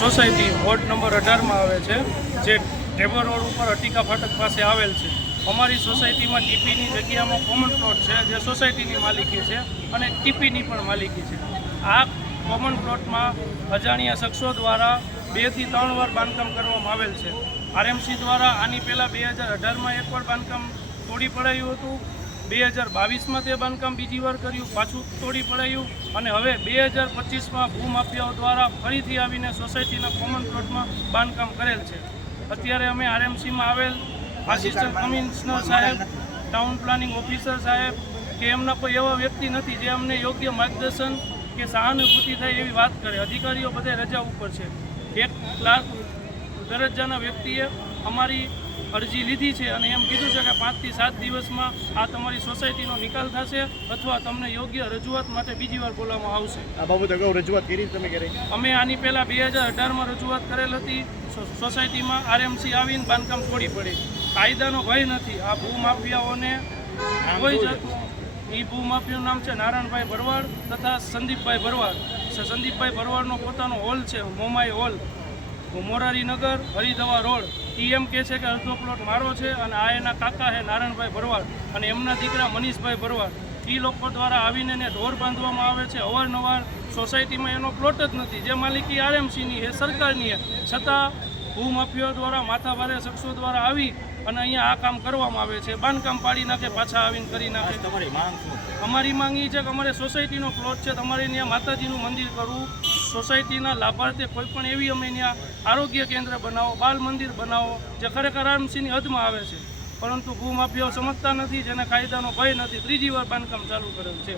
Society ward number 18માં આવે છે, જે ટેબર રોડ ઉપર અટીકા ફાટક પાસે આવેલ છે. અમારી સોસાયટીમાં ટીપીની જગ્યામાં કોમન પ્લોટ છે, જે સોસાયટીની માલિકી છે અને ટીપીની પણ માલિકી છે. આ કોમન પ્લોટમાં અજાણ્યા શખ્સો દ્વારા 2 થી 3 વાર બાંધકામ કરવામાં આવેલ છે. આરએમસી દ્વારા આની પહેલાં 2018માં એકવાર બાંધકામ તોડી પડાયું હતું, 2022માં તે બાંધકામ બીજી વાર કર્યું, પાછું તોડી પડાયું અને હવે 2025માં ભૂમાફિયાઓ દ્વારા ફરીથી આવીને સોસાયટીના કોમન પ્લોટમાં બાંધકામ કરેલ છે. અત્યારે અમે આરએમસીમાં આવેલ આસિસ્ટન્ટ કમિશનર સાહેબ, ટાઉન પ્લાનિંગ ઓફિસર સાહેબ કે એમના કોઈ એવા વ્યક્તિ નથી જે અમને યોગ્ય માર્ગદર્શન કે સહાનુભૂતિ થાય એવી વાત કરે. અધિકારીઓ બધે રજા ઉપર છે. એક ક્લાર્ક દરજ્જાના વ્યક્તિએ અમારી અરજી લીધી છે અને એમ કીધું છે કે 5 થી 7 દિવસમાં આ તમારી સોસાયટીનો નિકાલ થશે અથવા તમને યોગ્ય રજૂઆત માટે બીજી વાર બોલાવવામાં આવશે. આ બાબતે અગાઉ રજૂઆત કરી તમે કરી? અમે આની પહેલાં 2018માં રજૂઆત કરેલ હતી. સોસાયટીમાં આરએમસી આવીને બાંધકામ તોડી પડી. કાયદાનો ભય નથી. આ ભૂમાફિયાઓને કોઈ જાતનું એ ભૂમાફિયાનું નામ છે નારાયણભાઈ ભરવાડ તથા સંદીપભાઈ ભરવાડ. સંદીપભાઈ ભરવાડનો પોતાનો હોલ છે, મોમાઈ હોલ, મોરારીનગર, હરિદવા રોડ. એમ કહે છે કે અડધો પ્લોટ મારો છે અને આ એના કાકા છે નારાયણભાઈ ભરવાડ અને એમના દીકરા મનીષભાઈ ભરવાડ. એ લોકો દ્વારા આવીને એને ઢોર બાંધવામાં આવે છે અવારનવાર. સોસાયટીમાં એનો પ્લોટ જ નથી, જે માલિકી આરએમસીની છે, સરકારની છે, છતાં ભૂમાફિયાઓ દ્વારા માથાભારે શખ્સો દ્વારા આવી અને અહીંયા આ કામ કરવામાં આવે છે. બાંધકામ પાડી નાખે, પાછા આવીને કરી નાખે. તમારી માંગ શું? અમારી માંગ એ છે કે અમારે સોસાયટીનો પ્લોટ છે, તમારે ત્યાં માતાજીનું મંદિર કરવું, સોસાયટીના લાભાર્થે કોઈ પણ એવી અમે ત્યાં આરોગ્ય કેન્દ્ર બનાવો, બાલ મંદિર બનાવો, જે ખરેખર આરએમસીની હદમાં આવે છે. પરંતુ ભૂમાફિયાઓ સમજતા નથી, જેને કાયદાનો ભય નથી. ત્રીજી વાર બાંધકામ ચાલુ કરેલ છે.